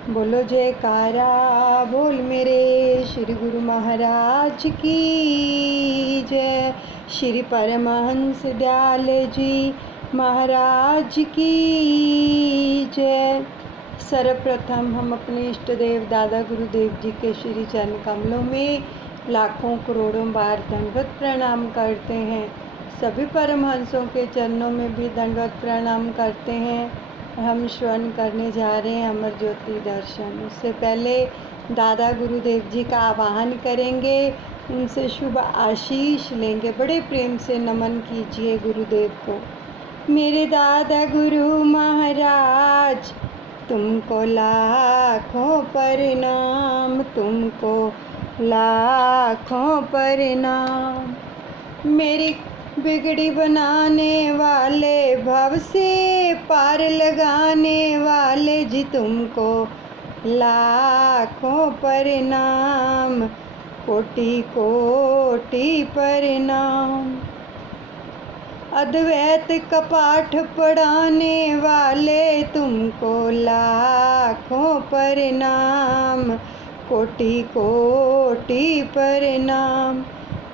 बोलो जयकारा बोल मेरे श्री गुरु महाराज की जय। श्री परमहंस दयाल जी महाराज की जय। सर्वप्रथम हम अपने इष्ट देव दादा गुरुदेव जी के श्री चरण कमलों में लाखों करोड़ों बार दंडवत प्रणाम करते हैं। सभी परमहंसों के चरणों में भी दंडवत प्रणाम करते हैं। हम श्रवण करने जा रहे हैं अमर ज्योति दर्शन। उससे पहले दादा गुरुदेव जी का आवाहन करेंगे, उनसे शुभ आशीष लेंगे। बड़े प्रेम से नमन कीजिए गुरुदेव को। मेरे दादा गुरु महाराज तुमको लाखों प्रणाम, तुमको लाखों प्रणाम। मेरी बिगड़ी बनाने वाले, भव से पार लगाने वाले जी तुमको लाखों प्रणाम, कोटि कोटि प्रणाम। अद्वैत का पाठ पढ़ाने वाले तुमको लाखों प्रणाम, कोटि कोटि प्रणाम।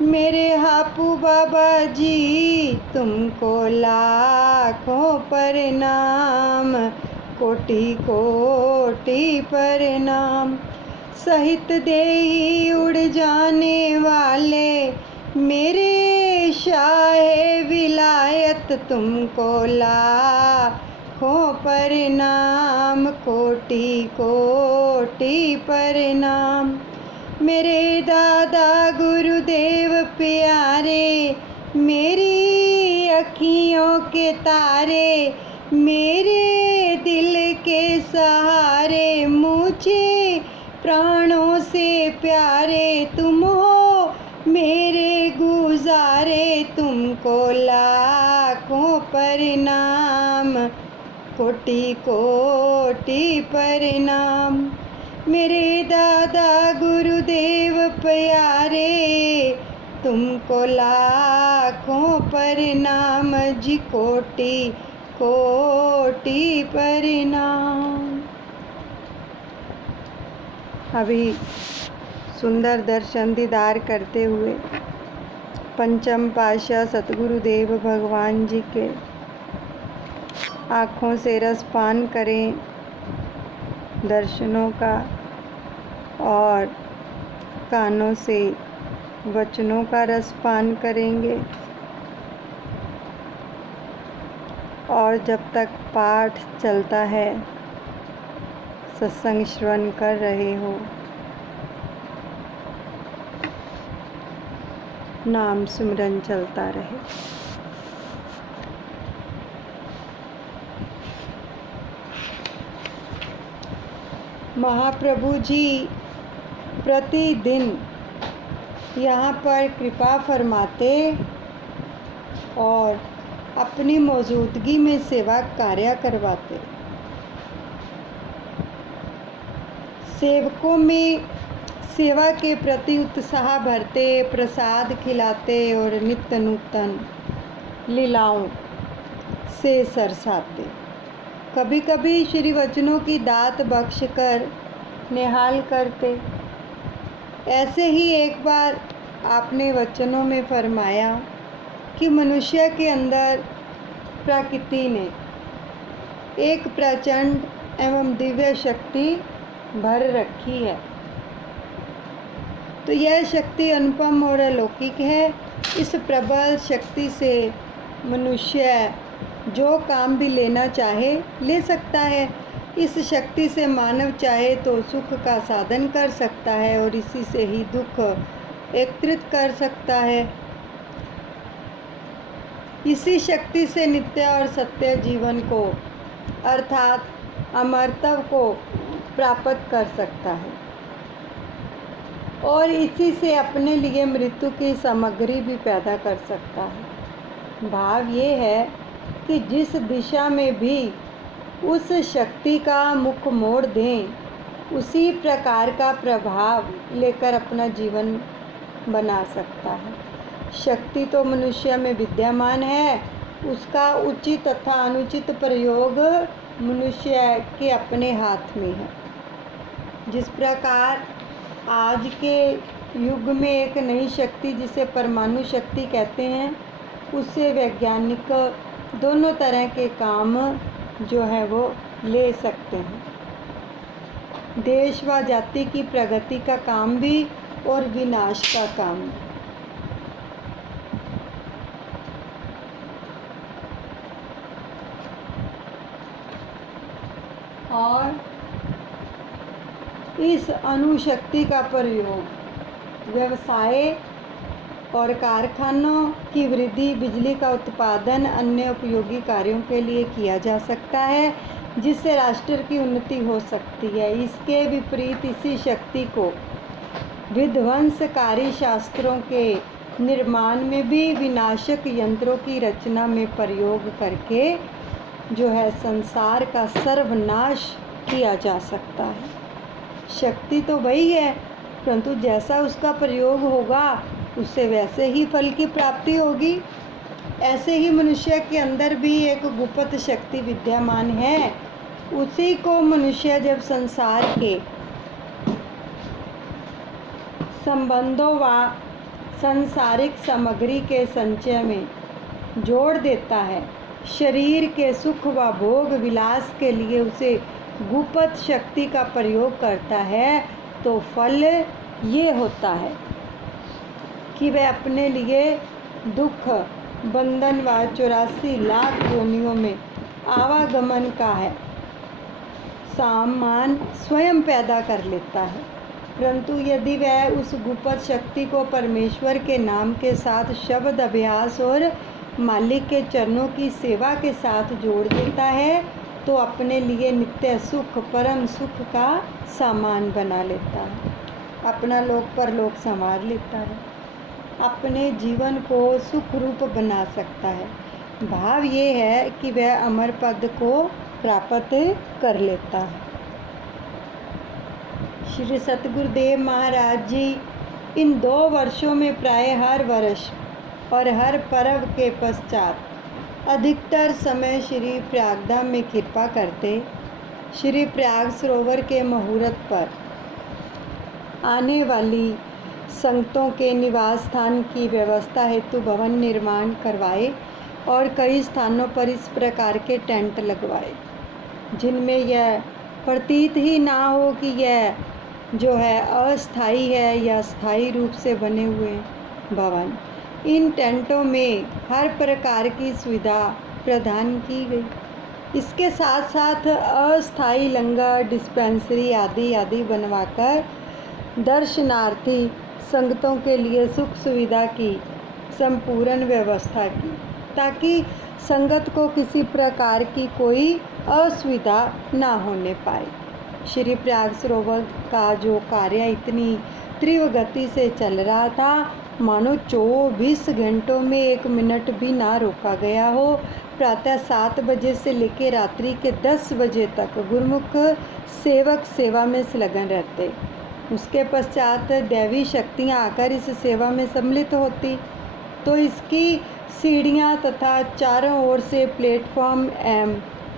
मेरे हापू बाबा जी तुमको लाखों प्रणाम, कोटि कोटि प्रणाम। सहित देही उड़ जाने वाले मेरे शाहे विलायत तुमको लाखों प्रणाम, कोटि कोटि प्रणाम। मेरे दादा गुरुदेव प्यारे, मेरी अखियों के तारे, मेरे दिल के सहारे, मुझे प्राणों से प्यारे तुम हो मेरे गुजारे, तुमको लाखों प्रणाम, कोटि कोटि प्रणाम। मेरे दादा गुरुदेव प्यारे तुमको लाखों प्रणाम जी, कोटि कोटि प्रणाम। अभी सुंदर दर्शन दीदार करते हुए पंचम पातशाह सतगुरुदेव भगवान जी के आँखों से रसपान करें दर्शनों का, और कानों से वचनों का रसपान करेंगे। और जब तक पाठ चलता है, सत्संग श्रवण कर रहे हो, नाम सिमरन चलता रहे। महाप्रभु जी प्रतिदिन यहाँ पर कृपा फरमाते और अपनी मौजूदगी में सेवा कार्य करवाते। सेवकों में सेवा के प्रति उत्साह भरते, प्रसाद खिलाते और नित्य नूतन लीलाओं से सरसाते। कभी कभी श्री वचनों की दात बख्श कर निहाल करते। ऐसे ही एक बार आपने वचनों में फरमाया कि मनुष्य के अंदर प्रकृति ने एक प्रचंड एवं दिव्य शक्ति भर रखी है। तो यह शक्ति अनुपम और अलौकिक है। इस प्रबल शक्ति से मनुष्य जो काम भी लेना चाहे ले सकता है। इस शक्ति से मानव चाहे तो सुख का साधन कर सकता है और इसी से ही दुख एकत्रित कर सकता है। इसी शक्ति से नित्य और सत्य जीवन को अर्थात अमरत्व को प्राप्त कर सकता है और इसी से अपने लिए मृत्यु की सामग्री भी पैदा कर सकता है। भाव ये है कि जिस दिशा में भी उस शक्ति का मुख मोड़ दें, उसी प्रकार का प्रभाव लेकर अपना जीवन बना सकता है। शक्ति तो मनुष्य में विद्यमान है, उसका उचित तथा अनुचित प्रयोग मनुष्य के अपने हाथ में है। जिस प्रकार आज के युग में एक नई शक्ति जिसे परमाणु शक्ति कहते हैं, उससे वैज्ञानिक दोनों तरह के काम जो है वो ले सकते हैं। देश व जाति की प्रगति का काम भी और विनाश का काम भी। और इस अणुशक्ति का प्रयोग व्यवसाय और कारखानों की वृद्धि, बिजली का उत्पादन, अन्य उपयोगी कार्यों के लिए किया जा सकता है, जिससे राष्ट्र की उन्नति हो सकती है। इसके विपरीत इसी शक्ति को विध्वंसकारी शास्त्रों के निर्माण में भी विनाशक यंत्रों की रचना में प्रयोग करके जो है संसार का सर्वनाश किया जा सकता है। शक्ति तो वही है, परंतु जैसा उसका प्रयोग होगा उससे वैसे ही फल की प्राप्ति होगी। ऐसे ही मनुष्य के अंदर भी एक गुप्त शक्ति विद्यमान है। उसी को मनुष्य जब संसार के संबंधों व सांसारिक सामग्री के संचय में जोड़ देता है, शरीर के सुख व भोग विलास के लिए उसे गुप्त शक्ति का प्रयोग करता है, तो फल ये होता है कि वह अपने लिए दुख, बंधन व 84 लाख योनियों में आवागमन का है सामान स्वयं पैदा कर लेता है। परंतु यदि वह उस गुप्त शक्ति को परमेश्वर के नाम के साथ शब्द अभ्यास और मालिक के चरणों की सेवा के साथ जोड़ देता है, तो अपने लिए नित्य सुख, परम सुख का सामान बना लेता है, अपना लोक परलोक संवार लेता है, अपने जीवन को सुख रूप बना सकता है। भाव ये है कि वह अमर पद को प्राप्त कर लेता है। श्री सतगुरुदेव महाराज जी इन 2 वर्षों में प्राय हर वर्ष और हर पर्व के पश्चात अधिकतर समय श्री प्रयागधाम में कृपा करते। श्री प्रयाग सरोवर के मुहूर्त पर आने वाली संगतों के निवास स्थान की व्यवस्था हेतु भवन निर्माण करवाए और कई स्थानों पर इस प्रकार के टेंट लगवाए, जिनमें यह प्रतीत ही ना हो कि यह जो है अस्थाई है या स्थायी रूप से बने हुए भवन। इन टेंटों में हर प्रकार की सुविधा प्रदान की गई। इसके साथ साथ अस्थाई लंगर, डिस्पेंसरी आदि बनवाकर दर्शनार्थी संगतों के लिए सुख सुविधा की संपूर्ण व्यवस्था की, ताकि संगत को किसी प्रकार की कोई असुविधा ना होने पाए। श्री प्रयाग सरोवर का जो कार्य इतनी तीव्र गति से चल रहा था, मानो 24 घंटों में 1 मिनट भी ना रोका गया हो। प्रातः 7 बजे से लेकर रात्रि के 10 बजे तक गुरुमुख सेवक सेवा में संलग्न रहते। उसके पश्चात दैवी शक्तियाँ आकर इस सेवा में सम्मिलित होती, तो इसकी सीढ़ियाँ तथा चारों ओर से प्लेटफॉर्म एवं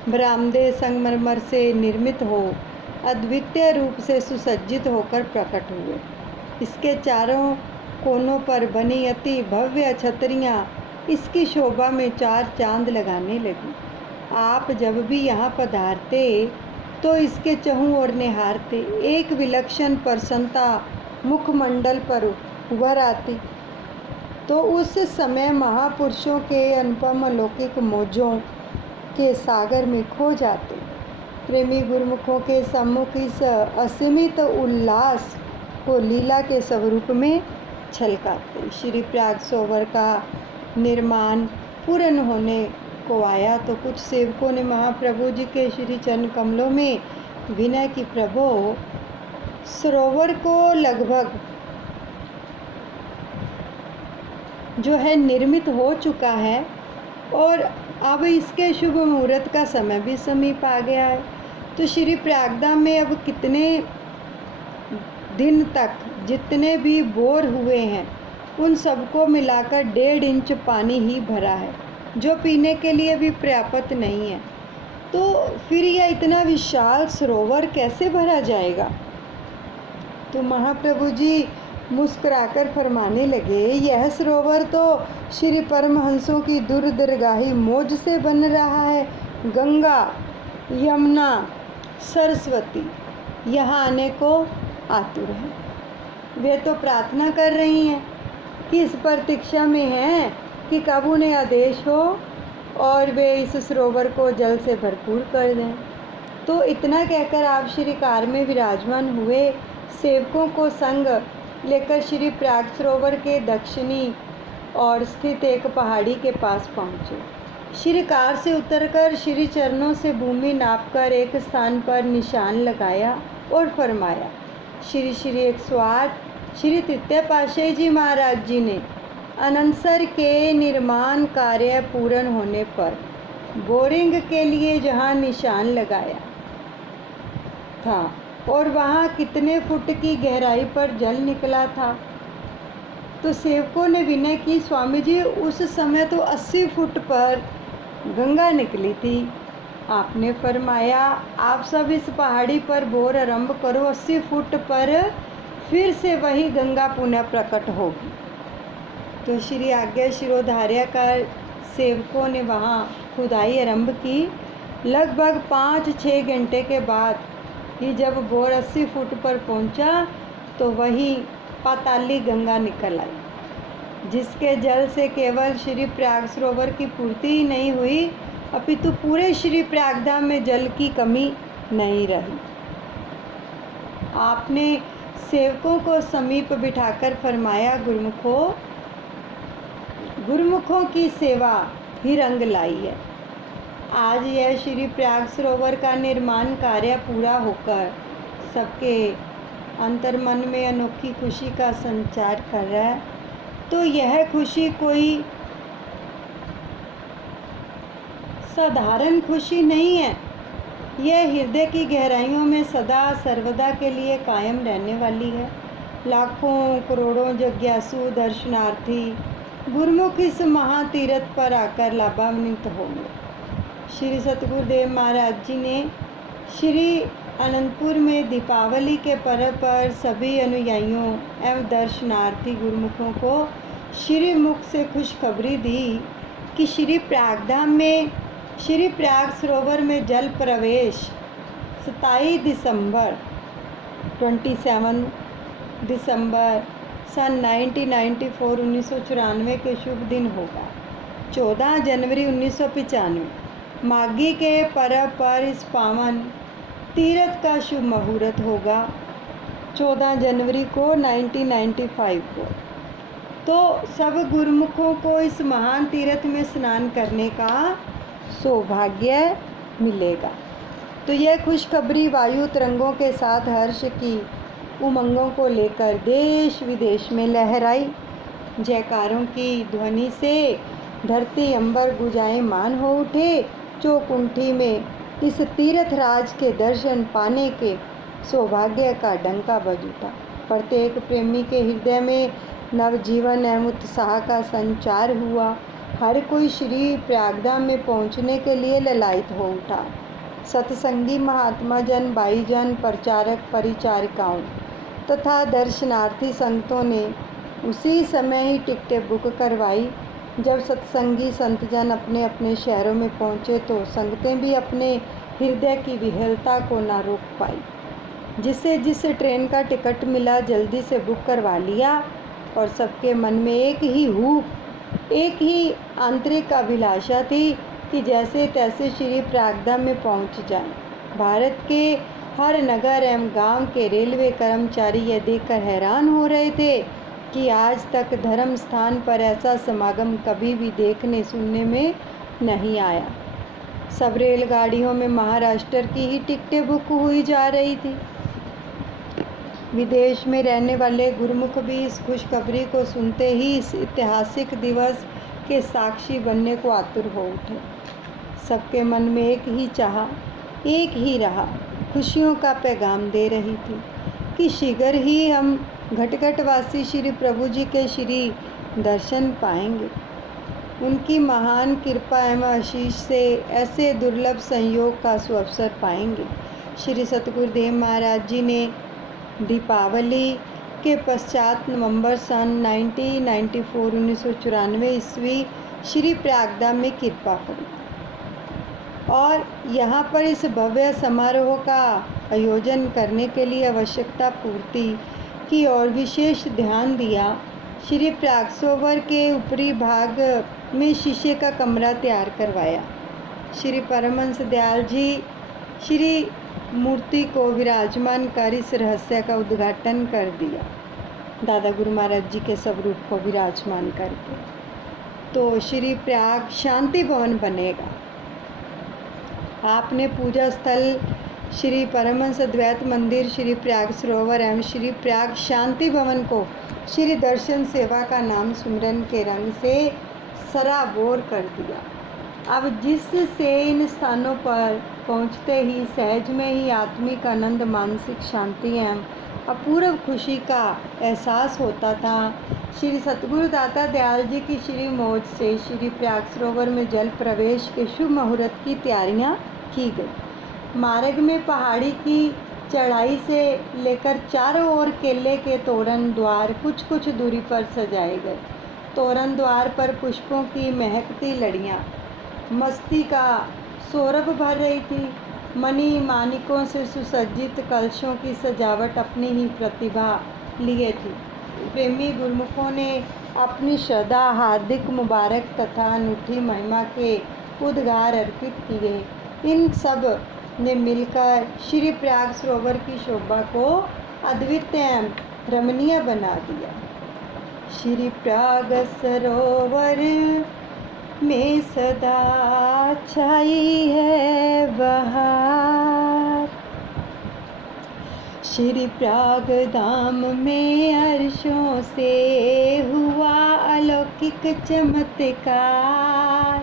बरामदे संगमरमर से निर्मित हो अद्वितीय रूप से सुसज्जित होकर प्रकट हुए। इसके चारों कोनों पर बनी अति भव्य छतरियाँ इसकी शोभा में 4 चांद लगाने लगी। आप जब भी यहाँ पधारते तो इसके चहुं ओर निहारते एक विलक्षण प्रसन्नता मुखमंडल पर उभर आती, तो उस समय महापुरुषों के अनुपम अलौकिक मौजों के सागर में खो जाते। प्रेमी गुरुमुखों के सम्मुख इस असीमित उल्लास को लीला के स्वरूप में छलकाते। श्री प्रयाग सरोवर का निर्माण पूर्ण होने को आया तो कुछ सेवकों ने महाप्रभु जी के श्री चरण कमलों में विनय की, प्रभु सरोवर को लगभग जो है निर्मित हो चुका है और अब इसके शुभ मुहूर्त का समय भी समीप आ गया है, तो श्री प्रयागधाम में अब कितने दिन तक जितने भी बोर हुए हैं उन सबको मिलाकर 1.5 इंच पानी ही भरा है, जो पीने के लिए भी पर्याप्त नहीं है। तो फिर यह इतना विशाल सरोवर कैसे भरा जाएगा? तो महाप्रभु जी मुस्कुराकर फरमाने लगे, यह सरोवर तो श्री परमहंसों की दूरदरगाही मौज से बन रहा है। गंगा, यमुना, सरस्वती यहाँ आने को आतुर हैं। वे तो प्रार्थना कर रही हैं कि इस प्रतीक्षा में हैं कि कब उन्हें आदेश हो और वे इस सरोवर को जल से भरपूर कर दें। तो इतना कहकर आप श्री कार में विराजमान हुए सेवकों को संग लेकर श्री प्रयाग सरोवर के दक्षिणी और स्थित एक पहाड़ी के पास पहुँचे। श्री कार से उतरकर श्री चरणों से भूमि नापकर एक स्थान पर निशान लगाया और फरमाया, श्री श्री 108 श्री तृतीय पातशाही जी महाराज जी ने अनंतसर के निर्माण कार्य पूर्ण होने पर बोरिंग के लिए जहाँ निशान लगाया था और वहाँ कितने फुट की गहराई पर जल निकला था। तो सेवकों ने विनय की, स्वामी जी उस समय तो 80 फुट पर गंगा निकली थी। आपने फरमाया, आप सब इस पहाड़ी पर बोर आरंभ करो, 80 फुट पर फिर से वही गंगा पुनः प्रकट होगी। तो श्री आज्ञा शिरोधार्य कर सेवकों ने वहाँ खुदाई आरंभ की। लगभग 5-6 घंटे के बाद ही जब बोर 80 फुट पर पहुँचा तो वही पाताली गंगा निकल आई, जिसके जल से केवल श्री प्रयाग सरोवर की पूर्ति ही नहीं हुई अपितु पूरे श्री प्रयागधाम में जल की कमी नहीं रही। आपने सेवकों को समीप बिठाकर फरमाया, गुरुमुखों की सेवा ही रंग लाई है। आज यह श्री प्रयाग सरोवर का निर्माण कार्य पूरा होकर सबके अंतर्मन में अनोखी खुशी का संचार कर रहा है। तो यह खुशी कोई साधारण खुशी नहीं है, यह हृदय की गहराइयों में सदा सर्वदा के लिए कायम रहने वाली है। लाखों करोड़ों जिज्ञासु दर्शनार्थी गुरुमुख इस महातीर्थ पर आकर लाभान्वित होंगे। श्री सतगुरुदेव महाराज जी ने श्री अनंतपुर में दीपावली के पर्व पर सभी अनुयायियों एवं दर्शनार्थी गुरुमुखों को श्री मुख से खुशखबरी दी कि श्री प्रयागधाम में श्री प्रयाग सरोवर में जल प्रवेश 27 दिसंबर सन 1994 के शुभ दिन होगा। 14 जनवरी 1995 माघी के पर्व पर इस पावन तीर्थ का शुभ मुहूर्त होगा। 14 जनवरी को 1995 को तो सब गुरुमुखों को इस महान तीर्थ में स्नान करने का सौभाग्य मिलेगा। तो यह खुशखबरी वायु तरंगों के साथ हर्ष की उमंगों को लेकर देश विदेश में लहराई। जयकारों की ध्वनि से धरती अंबर गुंजायमान हो उठे। चौकुंठी में इस तीर्थ राज के दर्शन पाने के सौभाग्य का डंका बज उठा। प्रत्येक प्रेमी के हृदय में नवजीवन एवं उत्साह का संचार हुआ। हर कोई श्री प्रयागधाम में पहुंचने के लिए ललायित हो उठा। सत्संगी महात्मा जन, भाईजन, प्रचारक, परिचारिकाओं तथा दर्शनार्थी संतों ने उसी समय ही टिकटें बुक करवाई। जब सत्संगी संतजन अपने अपने शहरों में पहुंचे तो संगतें भी अपने हृदय की विहलता को ना रोक पाई। जिसे जिस ट्रेन का टिकट मिला जल्दी से बुक करवा लिया और सबके मन में एक ही आंतरिक अभिलाषा थी कि जैसे तैसे श्री प्रयागधाम में पहुंच जाएं। भारत के हर नगर एवं गांव के रेलवे कर्मचारी यह देखकर हैरान हो रहे थे कि आज तक धर्म स्थान पर ऐसा समागम कभी भी देखने सुनने में नहीं आया। सब रेलगाड़ियों में महाराष्ट्र की ही टिकटें बुक हुई जा रही थी। विदेश में रहने वाले गुरुमुख भी इस खुशखबरी को सुनते ही इस ऐतिहासिक दिवस के साक्षी बनने को आतुर हो उठे। सबके मन में एक ही चाह, एक ही राह खुशियों का पैगाम दे रही थी कि शीघ्र ही हम घटघटवासी श्री प्रभु जी के श्री दर्शन पाएंगे। उनकी महान कृपा एवं आशीष से ऐसे दुर्लभ संयोग का सुअवसर पाएंगे। श्री सतगुरुदेव महाराज जी ने दीपावली के पश्चात नवंबर सन 1994 ईस्वी श्री प्रयागधाम में कृपा फरमाई और यहाँ पर इस भव्य समारोह का आयोजन करने के लिए आवश्यकता पूर्ति की और विशेष ध्यान दिया। श्री प्रयाग सरोवर के ऊपरी भाग में शीशे का कमरा तैयार करवाया। श्री परमहंस दयाल जी श्री मूर्ति को विराजमान कर इस रहस्य का उद्घाटन कर दिया, दादा गुरु महाराज जी के स्वरूप को विराजमान करके। तो श्री प्रयाग शांति भवन बनेगा। आपने पूजा स्थल श्री परमहंस द्वैत मंदिर, श्री प्रयाग सरोवर एवं श्री प्रयाग शांति भवन को श्री दर्शन सेवा का नाम सुमिरन के रंग से सराबोर कर दिया। अब जिससे इन स्थानों पर पहुंचते ही सहज में ही आत्मिक आनंद, मानसिक शांति एवं अपूर्व खुशी का एहसास होता था। श्री सतगुरु दाता दयाल जी की श्री मौज से श्री प्रयाग सरोवर में जल प्रवेश के शुभ मुहूर्त की तैयारियां की गई। मार्ग में पहाड़ी की चढ़ाई से लेकर चारों ओर केले के तोरण द्वार कुछ कुछ दूरी पर सजाए गए। तोरण द्वार पर पुष्पों की महकती लड़ियाँ मस्ती का सौरभ भर रही थी। मणि मानिकों से सुसज्जित कलशों की सजावट अपनी ही प्रतिभा लिए थी। प्रेमी गुरुमुखों ने अपनी श्रद्धा, हार्दिक मुबारक तथा अनूठी महिमा के उद्गार अर्पित किए। इन सब ने मिलकर श्री प्रयाग सरोवर की शोभा को अद्वितीय रमणीय बना दिया। श्री प्रयाग सरोवर में सदा छाई है बहार, श्री प्रयाग धाम में अर्शों से हुआ अलौकिक चमत्कार।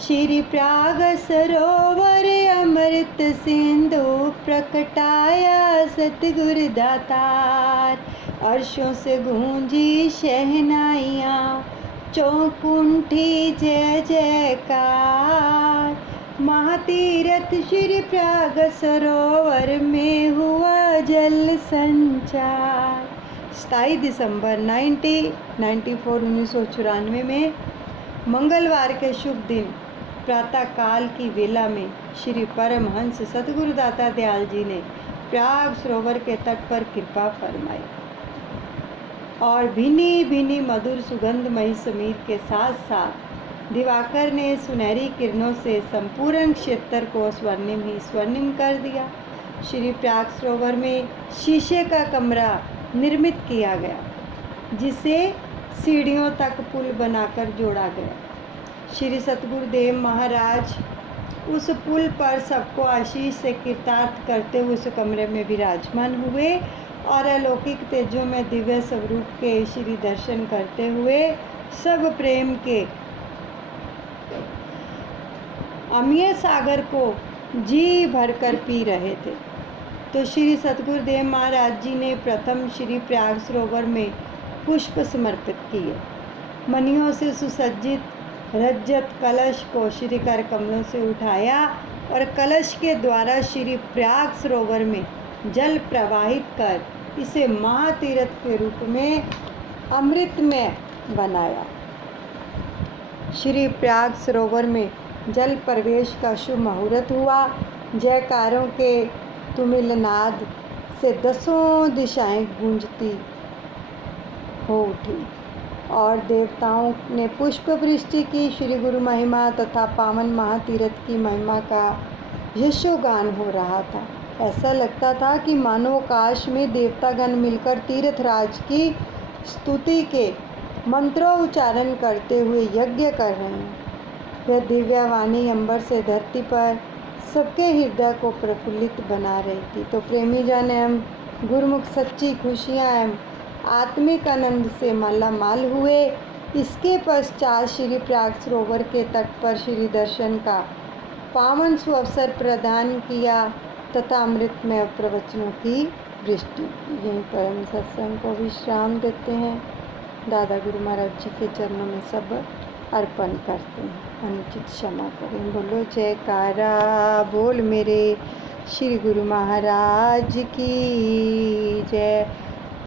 श्री प्रयाग सरोवर अमृत सिंधु प्रकटाया सतगुरु दातार। अर्शों से गूंजी शहनाइयाँ, चौकुंठी जय जयकार। महातीरथ श्री प्रयाग सरोवर में हुआ जल संचार। 27 दिसंबर 1994 में मंगलवार के शुभ दिन प्रातःकाल की वेला में श्री परमहंस सतगुरु दाता दयाल जी ने प्रयाग सरोवर के तट पर कृपा फरमाई और भीनी भीनी मधुर सुगंधमयी समीर के साथ साथ दिवाकर ने सुनहरी किरणों से संपूर्ण क्षेत्र को स्वर्णिम ही स्वर्णिम कर दिया। श्री प्रयाग सरोवर में शीशे का कमरा निर्मित किया गया, जिसे सीढ़ियों तक पुल बनाकर जोड़ा गया। श्री सतगुरुदेव महाराज उस पुल पर सबको आशीष से कृतार्थ करते हुए उस कमरे में विराजमान हुए और अलौकिक तेजों में दिव्य स्वरूप के श्री दर्शन करते हुए सब प्रेम के अमीय सागर को जी भरकर पी रहे थे। तो श्री सतगुरुदेव महाराज जी ने प्रथम श्री प्रयाग सरोवर में पुष्प समर्पित किए। मणियों से सुसज्जित रजत कलश को श्री कर कमलों से उठाया और कलश के द्वारा श्री प्रयाग सरोवर में जल प्रवाहित कर इसे महातीर्थ के रूप में अमृत में बनाया। श्री प्रयाग सरोवर में जल प्रवेश का शुभ मुहूर्त हुआ। जयकारों के तुमिलनाद से 10 दिशाएं गूंजती हो उठी और देवताओं ने पुष्प वृष्टि की। श्री गुरु महिमा तथा पावन महातीर्थ की महिमा का यशोगान हो रहा था। ऐसा लगता था कि मानो आकाश में देवतागण मिलकर तीर्थराज की स्तुति के मंत्रोच्चारण करते हुए यज्ञ कर रहे हैं। यह दिव्यवाणी अंबर से धरती पर सबके हृदय को प्रफुल्लित बना रही थी। तो प्रेमी जन एवं गुरुमुख सच्ची खुशियाँ एवं आत्मिक आनंद से मालामाल हुए। इसके पश्चात श्री प्रयाग सरोवर के तट पर श्री दर्शन का पावन सुअवसर प्रदान किया तथा अमृतमय प्रवचनों की वृष्टि। यहीं पर हम सत्संग को विश्राम देते हैं। दादा गुरु महाराज जी के चरणों में सब अर्पण करते हैं। अनुचित क्षमा करें। बोलो जयकारा बोल मेरे श्री गुरु महाराज की जय।